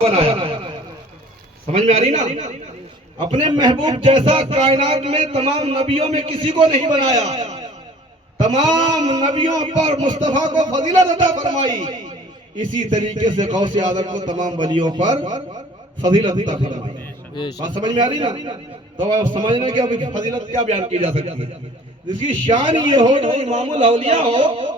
بنایا. سمجھ میں آ رہی نا؟ اپنے محبوب جیسا کائنات میں تمام نبیوں میں کسی کو نہیں بنایا. تمام نبیوں پر مصطفیٰ کو فضیلت عطا فرمائی. اسی طریقے سے غوث اعظم کو تمام ولیوں پر فضیلت عطا فرمائی. بات سمجھ میں آ رہی نا؟ تو آپ سمجھنا کہ ابھی فضیلت کیا بیان کی جا سکتی ہے. جس کی شان یہ ہو جو امام الاولیاء ہو،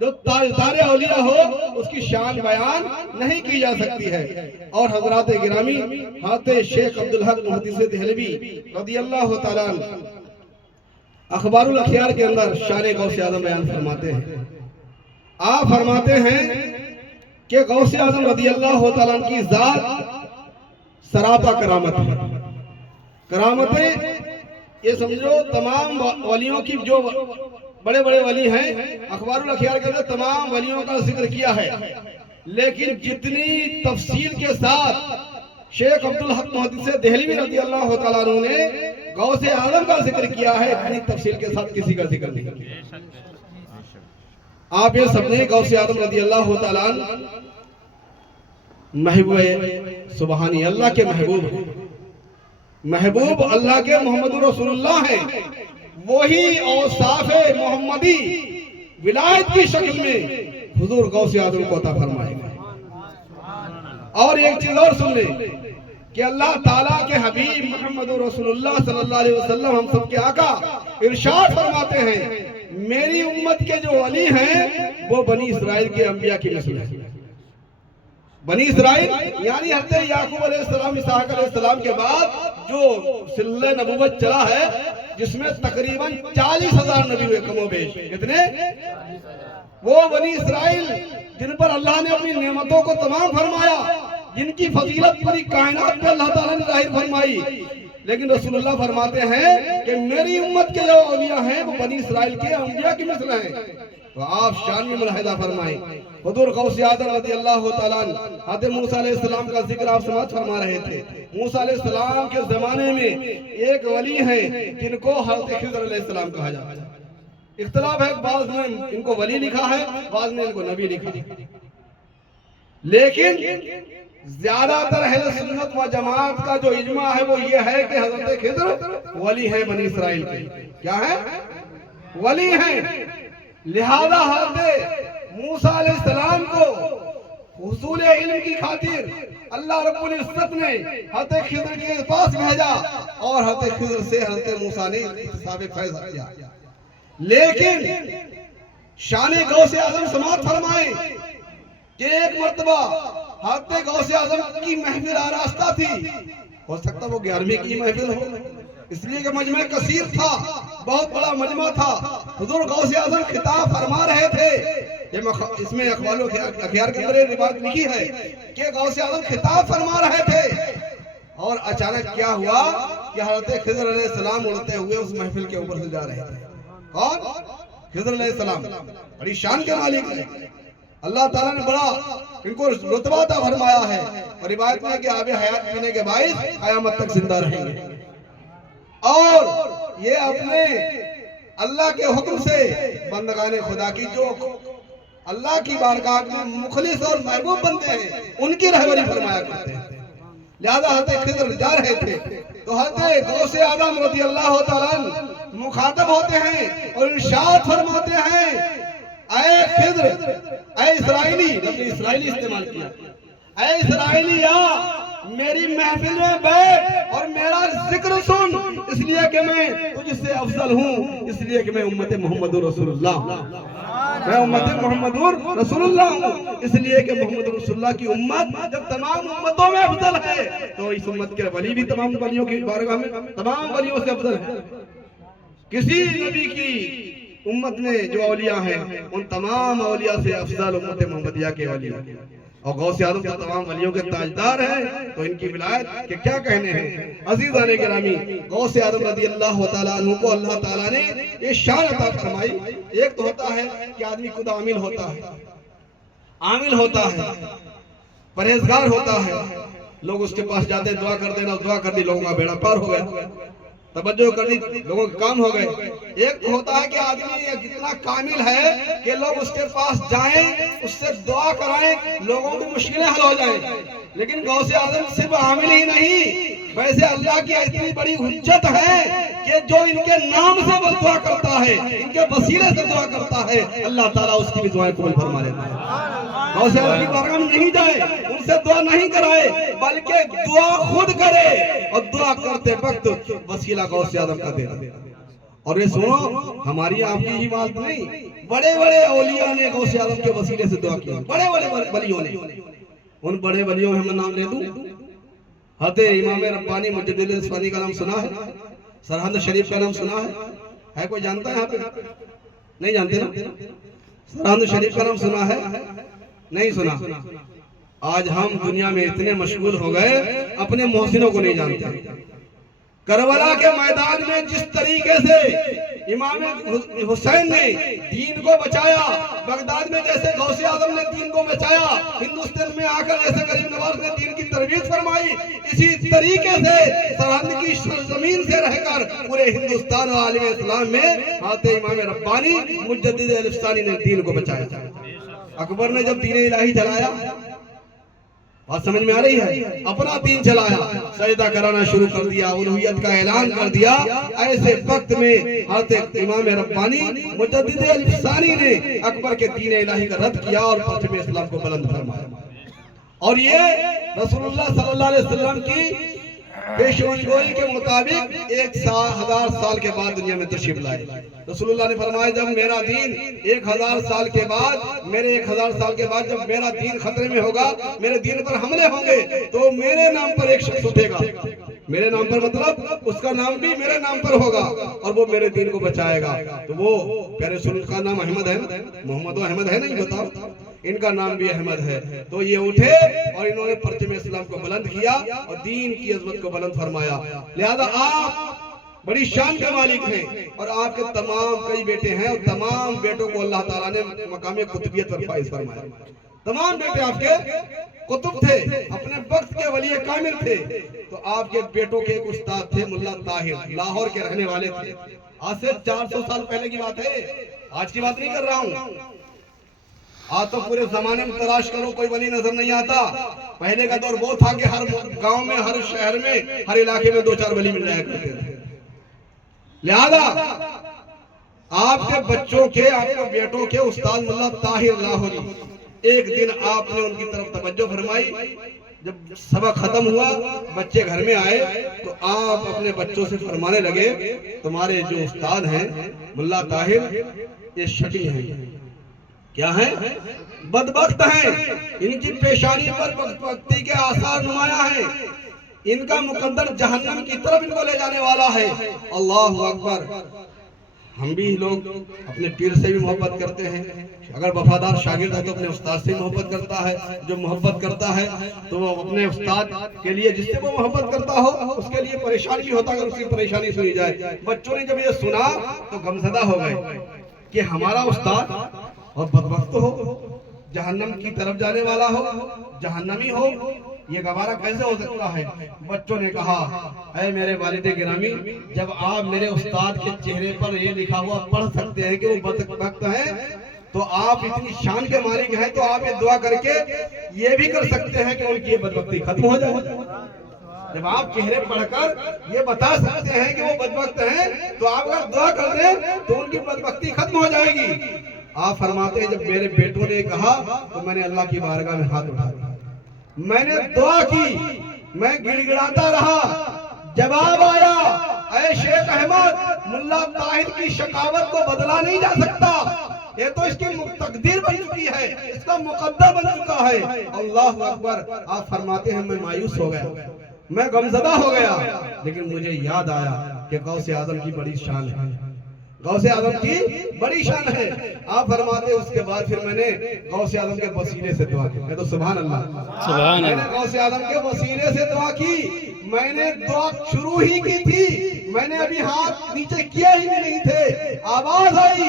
جو تاجدار اولیاء ہو، اس کی شان بیان نہیں کی جا سکتی ہے. اور حضرات گرامی، حضرت شیخ عبدالحق محدث دہلوی رضی اللہ تعالیٰ عنہ اخبار الاخیار کے اندر شان غوث اعظم بیان فرماتے ہیں. آپ فرماتے ہیں کہ غوث اعظم رضی اللہ تعالیٰ عنہ کی ذات سراپا کرامت ہے. کرامتیں یہ سمجھو تمام ولیوں کی، جو بڑے بڑے ولی ہیں، اخبار الاخیار کے اندر تمام ولیوں کا ذکر کیا ہے، لیکن جتنی تفصیل کے ساتھ شیخ عبدالحق محدث دہلوی رضی اللہ تعالیٰ عنہ نے غوث اعظم کا ذکر کیا ہے، اتنی تفصیل کے ساتھ کسی کا ذکر نہیں کیا. آپ یہ سب نے غوث اعظم رضی اللہ تعالیٰ عنہ محبوب سبحانی اللہ کے محبوب ہیں، محبوب اللہ کے محمد رسول اللہ ہیں. وہی اوصاف محمدی ولایت کی شکل میں حضور غوث اعظم کو عطا فرمائے گا. اور ایک چیز اور سن لیں کہ اللہ تعالیٰ کے حبیب محمد رسول اللہ صلی اللہ علیہ وسلم، ہم سب کے آقا، ارشاد فرماتے ہیں میری امت کے جو ولی ہیں وہ بنی اسرائیل کے انبیاء کی مثل ہیں. بنی اسرائیل یعنی حضرت یعقوب علیہ السلام، اسحاق علیہ السلام کے بعد جو سلسلہ نبوت چلا ہے، جس میں تقریباً 40,000 نبی ہوئے کم و بیش. کتنے؟ وہ بنی اسرائیل جن پر اللہ نے اپنی نعمتوں کو تمام فرمایا، جن کی فضیلت پوری کائنات پہ اللہ تعالیٰ نے ظاہر فرمائی. لیکن رسول اللہ فرماتے ہیں کہ میری امت کے جو اولیاء ہیں وہ بنی اسرائیل کے انبیاء کی مثل ہیں. تو آپ شان میں ملاحظہ فرمائیں. حضور غوث اعظم رضی اللہ تعالیٰ عنہ حضرت موسیٰ علیہ السلام کا ذکر آپ سماعت فرما رہے تھے. موسیٰ علیہ السلام کے زمانے میں ایک ولی ہیں جن کو حضرت خضر علیہ السلام کہا جاتا ہے. اختلاف ہے، بعض نے ان کو ولی لکھا ہے، بعض نے ان کو نبی لکھا ہے. لیکن زیادہ تر اہل سنت و جماعت کا جو اجماع ہے وہ یہ ہے کہ حضرت خضر ولی ہیں بنی اسرائیل کے. کیا ہے؟ ولی ہیں. لہذا حضرت موسیٰ علیہ السلام کو حصول علم کی خاطر اللہ رب العزت نے حضرت خضر کے پاس بھیجا اور حضرت خضر سے حضرت موسیٰ نے اکتساب فیض کیا. لیکن شان غوث اعظم سماعت فرمائیں کہ ایک مرتبہ حضرت غوث اعظم کی محفل آراستہ تھی. ہو سکتا وہ 11ویں کی محفل ہو، اس لیے کہ مجمع کثیر تھا، بہت بڑا مجمع تھا. حضور غوث اعظم خطاب فرما رہے تھے. اس میں اخبار اخیار کے اندر روایت لکھی ہے کہ غوث اعظم خطاب فرما رہے تھے اور اچانک کیا ہوا کہ حضرت خضر علیہ السلام اڑتے ہوئے اس محفل کے اوپر سے جا رہے تھے. کون؟ خضر علیہ السلام. بڑی شان کے مالک ہیں. اللہ تعالیٰ نے بڑا ان کو رتبہ عطا فرمایا ہے، اور روایت میں کہ آب حیات پینے کے باعث قیامت تک زندہ رہیں گے. اور یہ اپنے اللہ کے حکم سے بندگان خدا کی جو اللہ کی بارگاہ میں مخلص اور محبوب بنتے ہیں ان کی رہبری فرمایا کرتے ہیں. لہذا حضرت خضر جا رہے تھے تو حضرت غوث اعظم رضی اللہ تعالیٰ عنہ مخاطب ہوتے ہیں اور ارشاد فرماتے ہیں اے خضر، اے اسرائیلی، لیکن اسرائیلی استعمال کیا، اے اسرائیلی آ میری محفل میں بیٹھ اور میرا ذکر سن، اس لیے کہ میں تجھ سے افضل ہوں، اس لیے کہ میں امت محمد رسول اللہ ہوں. میں امت محمد رسول اللہ ہوں، اس لیے کہ محمد رسول اللہ کی امت جب تمام امتوں میں افضل ہے تو اس امت کے ولی بھی تمام ولیوں کی بارگاہ میں تمام ولیوں سے افضل ہے. کسی نبی کی امت میں جو اولیاء ہیں ان تمام اولیاء سے افضل امت محمدیہ کے ولی ہیں. اور غوث اعظم تو تمام ولیوں کے تاجدار ہیں، تو ان کی ولایت کے کیا کہنے ہیں. عزیزان گرامی، غوث اعظم رضی اللہ تعالیٰ عنہ کو اللہ تعالیٰ نے یہ شان عطا فرمائی. ایک تو ہوتا ہے کہ آدمی خود عامل ہوتا ہے، پرہیزگار ہوتا ہے. لوگ اس کے پاس جاتے دعا کر دینا، دعا کر دی، لوگوں کا بیڑا پار ہو گیا. توجہ کر دی، لوگوں کے کام ہو گئے. ایک تو ہوتا ہے کہ آدمی کتنا کامل ہے کہ لوگ اس کے پاس جائیں، اس سے دعا کرائیں، لوگوں کی مشکلیں حل ہو جائیں. لیکن غوث اعظم صرف عامل ہی نہیں، ویسے اللہ کی اتنی بڑی حجت ہے کہ جو ان کے نام سے وہ دعا کرتا ہے، ان کے وسیلے سے دعا کرتا ہے، اللہ تعالیٰ اس کی بھی دعائیں قبول فرما لیتا ہے۔ غوث اعظم کی بارگاہ میں نہیں جائے، ان سے دعا نہیں کرائے، بلکہ دعا خود کرے، اور دعا کرتے وقت وسیلہ غوث اعظم کا دے۔ اور یہ سنو، ہماری آپ کی ہی بات نہیں، بڑے بڑے اولیاء نے غوث اعظم کے وسیلے سے دعا کی، بڑے بڑے ولیوں نے۔ ان بڑے ولیوں میں ہم نام لے دوں، حضرت امام ربانی مجدد الاسفانی کا نام سنا ہے، سرہند شریف کا نام سنا ہے کوئی جانتا ہے یہاں پہ؟ نہیں جانتے نا؟ سرہند شریف کا نام سنا ہے؟ نہیں سنا؟ آج ہم دنیا میں اتنے مشغول ہو گئے، اپنے محسنوں کو نہیں جانتے۔ کربلا کے میدان میں جس طریقے سے امام حسین نے دین کو بچایا، بغداد میں جیسے غوث اعظم نے دین کو بچایا، ہندوستان میں آ کر جیسے غریب نواز نے دین کی ترویج فرمائی، اسی طریقے سے سرحد کی سرزمین سے رہ کر پورے ہندوستان و عالم اسلام میں حضرت امام ربانی مجدد الاسفانی نے دین کو بچایا۔ اکبر نے جب دین الہی چلایا، بات سمجھ میں آ رہی ہے، اپنا دین چلایا، سجدہ کرانا شروع کر دیا، الوہیت کا اعلان کر دیا، ایسے وقت میں حضرت امام ربانی مجدد الاسفانی نے اکبر کے دین الہی کا رد کیا اور پرچم اسلام کو بلند فرمایا۔ اور یہ رسول اللہ صلی اللہ علیہ وسلم کی پیشین گوئی کے مطابق 1000 سال کے بعد دنیا میں تشریف لائے۔ رسول اللہ نے فرمایا جب میرا دین 1000 سال کے بعد، میرے 1000 سال کے بعد جب میرا دین خطرے میں ہوگا، میرے دین پر حملے ہوں گے، تو میرے نام پر ایک شخص اٹھے گا، میرے نام پر مطلب اس کا نام بھی میرے نام پر ہوگا، اور وہ میرے دین کو بچائے گا۔ تو وہ پیارے رسول کا نام احمد ہے نا، محمد و احمد ہے نا، یہ بتاؤ، ان کا نام بھی احمد ہے۔ تو یہ اٹھے اور انہوں نے پرچم اسلام کو بلند کیا اور دین کی عظمت کو بلند فرمایا۔ لہذا آپ بڑی شان کے مالک ہیں، اور آپ کے تمام کئی بیٹے ہیں، اور تمام بیٹوں کو اللہ تعالیٰ نے مقام قطبیت پر فائز فرمایا۔ تمام بیٹے آپ کے قطب تھے، اپنے وقت کے ولی کامل تھے۔ تو آپ کے بیٹوں کے ایک استاد تھے ملا طاہر، لاہور کے رہنے والے تھے۔ آج سے 400 سال پہلے کی بات ہے، آج کی بات نہیں کر رہا ہوں۔ آج تو پورے زمانے میں تلاش کرو کوئی ولی نظر نہیں آتا۔ پہلے کا دور وہ تھا کہ ہر گاؤں میں، ہر شہر میں، ہر علاقے میں 2-4 ولی مل جایا کرتے تھے۔ لہذا آپ کے بچوں کے، آپ کے بیٹوں کے استاد ملا طاہر لاہوری، ایک دن آپ نے ان کی طرف توجہ فرمائی۔ جب سبق ختم ہوا، بچے گھر میں آئے، تو آپ اپنے بچوں سے فرمانے لگے تمہارے جو استاد ہیں ملا طاہر، یہ شقی ہیں، کیا ہیں؟ بدبخت ہیں، ان کی پیشانی پر بدبختی کے آثار نمایاں ہیں، ان کا مقدر جہنم کی طرف ان کو لے جانے والا ہے۔ اللہ اکبر۔ ہم بھی لوگ اپنے پیر سے بھی محبت کرتے ہیں، اگر وفادار شاگرد ہے تو اپنے استاد سے محبت کرتا ہے، جو محبت کرتا ہے تو وہ اپنے استاد کے لیے، جس سے وہ محبت کرتا ہو اس کے لیے پریشان بھی ہوتا ہے اگر اس کی پریشانی سنی جائے۔ بچوں نے جب یہ سنا تو غمزدہ ہو گئے کہ ہمارا استاد اور بدبخت ہو، جہنم کی طرف جانے والا ہو، جہنمی ہو، یہ گوارا کیسے ہو سکتا ہے؟ بچوں نے کہا اے میرے والد گرامی، جب آپ میرے استاد کے چہرے پر یہ لکھا ہوا پڑھ سکتے ہیں کہ وہ بدبخت ہیں، تو آپ اتنی شان کے مالک ہیں، تو آپ یہ دعا کر کے یہ بھی کر سکتے ہیں کہ ان کی یہ بدبختی ختم ہو جائے۔ جب آپ چہرے پڑھ کر یہ بتا سکتے ہیں کہ وہ بدبخت ہیں، تو آپ اگر دعا کر دیں تو ان کی بدبختی ختم ہو جائے گی۔ آپ فرماتے ہیں جب میرے بیٹوں نے کہا تو میں نے اللہ کی بارگاہ میں ہاتھ اٹھایا، میں نے دعا کی، میں گڑ گڑاتا رہا، جواب آیا اے شیخ احمد، ملا طاہر کی شقاوت کو بدلا نہیں جا سکتا، یہ تو اس کی تقدیر بن چکی ہے، اس کا مقدر بن چکا ہے۔ اللہ اکبر۔ آپ فرماتے ہیں میں مایوس ہو گیا، میں غمزدہ ہو گیا، لیکن مجھے یاد آیا کہ غوث اعظم کی بڑی شان ہے، غوث اعظم کی بڑی شان ہے۔ آپ فرماتے اس کے بعد پھر میں نے غوث اعظم کے وسیلے سے دعا کی، میں تو سبحان اللہ، میں نے غوث اعظم کے وسیلے سے دعا کی۔ میں نے دعا شروع ہی کی تھی، میں نے ابھی ہاتھ نیچے کیے ہی نہیں تھے، آواز آئی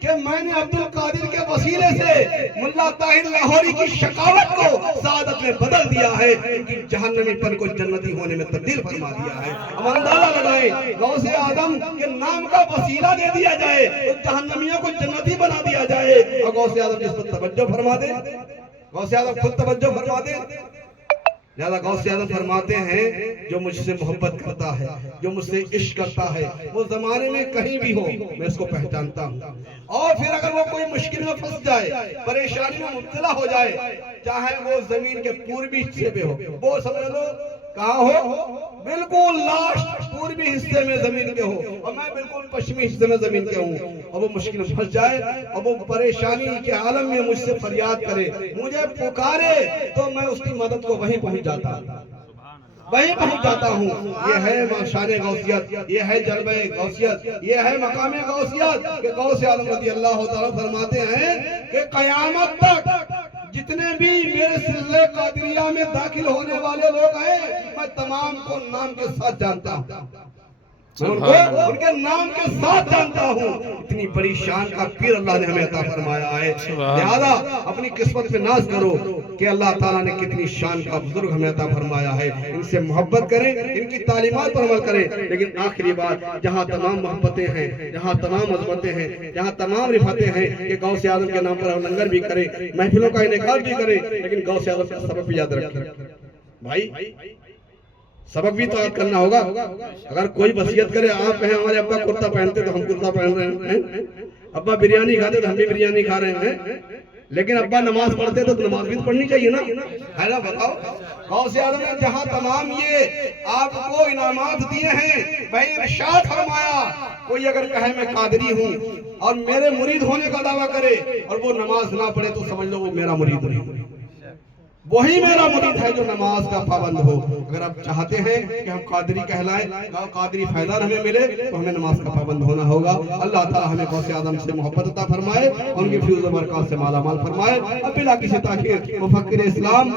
کہ میں نے عبد القادر کے وسیلے سے ملا طاہر لاہوری کی شقاوت کو سعادت میں بدل دیا ہے، ان کی جہنمی پن کو جنتی ہونے میں تبدیل فرما دیا ہے۔ ہم اندازہ لگائیں، غوث اعظم کے نام کا وسیلہ دے دیا جائے تو جہنمیوں کو جنتی بنا دیا جائے، اور غوث اعظم جس پر توجہ فرما دے، غوث اعظم خود توجہ فرما دے۔ لہذا غوث اعظم فرماتے ہیں جو مجھ سے محبت کرتا ہے، جو مجھ سے عشق کرتا ہے، وہ زمانے میں کہیں بھی ہو میں اس کو پہچانتا ہوں، اور پھر اگر وہ کوئی مشکل میں پھنس جائے، پریشانی میں مبتلا ہو جائے، چاہے وہ زمین کے پوربی حصے پہ ہو، وہ سمجھ لو کہاں ہو، بالکل لاسٹ پوربی حصے میں زمین کے ہو، اور میں بالکل پشچمی حصے میں زمین کے ہوں، اور وہ مشکل میں پھنس جائے اور وہ پریشانی کے عالم میں مجھ سے فریاد کرے، مجھے پکارے، تو میں اس کی مدد کو وہیں پہنچ جاتا ہوں۔ یہ ہے شان غوثیت، یہ ہے جلوہ غوثیت، یہ ہے مقام غوثیت کہ غوث اعظم رضی اللہ تعالیٰ فرماتے ہیں کہ قیامت تک جتنے بھی میرے سلسلے قادریہ میں داخل ہونے والے لوگ ہیں، میں تمام کو نام کے ساتھ جانتا ہوں، ان کے نام کے ساتھ جانتا ہوں۔ اتنی بڑی شان کا پیر اللہ نے ہمیں عطا فرمایا ہے، لہذا اپنی قسمت پہ ناز کرو کہ اللہ تعالیٰ نے کتنی شان کا بزرگ ہمیں عطا فرمایا ہے، ان سے محبت کریں، ان کی تعلیمات پر عمل کریں۔ لیکن آخری بات، جہاں تمام محبتیں ہیں، جہاں تمام عظمتیں ہیں، جہاں تمام رفعتیں ہیں، کہ غوث اعظم کے نام پر ہم لنگر بھی کریں، محفلوں کا انعقاد بھی کریں، لیکن غوث اعظم کا سبب بھی یاد رکھیں۔ بھائی سبق بھی تو یاد کرنا ہوگا۔ اگر کوئی وصیت کرے، آپ کہیں ہمارے ابا کرتا پہنتے تو ہم کرتا پہن رہے ہیں، ابا بریانی کھاتے تو ہم بھی بریانی کھا رہے ہیں، لیکن ابا نماز پڑھتے تو نماز بھی پڑھنی چاہیے نا، ہے نا؟ بتاؤ، غوث اعظم نے جہاں تمام یہ آپ کو انعامات دیے ہیں، بھائی ارشاد فرمایا کوئی اگر کہے میں قادری ہوں اور میرے مرید ہونے کا دعویٰ کرے اور وہ نماز نہ پڑھے تو سمجھ لو وہ میرا مرید نہیں، وہی میرا مرید ہے جو نماز کا پابند ہو۔ اگر آپ چاہتے ہیں کہ ہم قادری کہلائیں، قادری فائدہ ہمیں ملے، تو ہمیں نماز کا پابند ہونا ہوگا۔ اللہ تعالیٰ ہمیں غوث اعظم سے محبت عطا فرمائے، ان کی فیض و برکات سے مالا مال فرمائے۔ اب بلا کسی تاخیر مفکر اسلام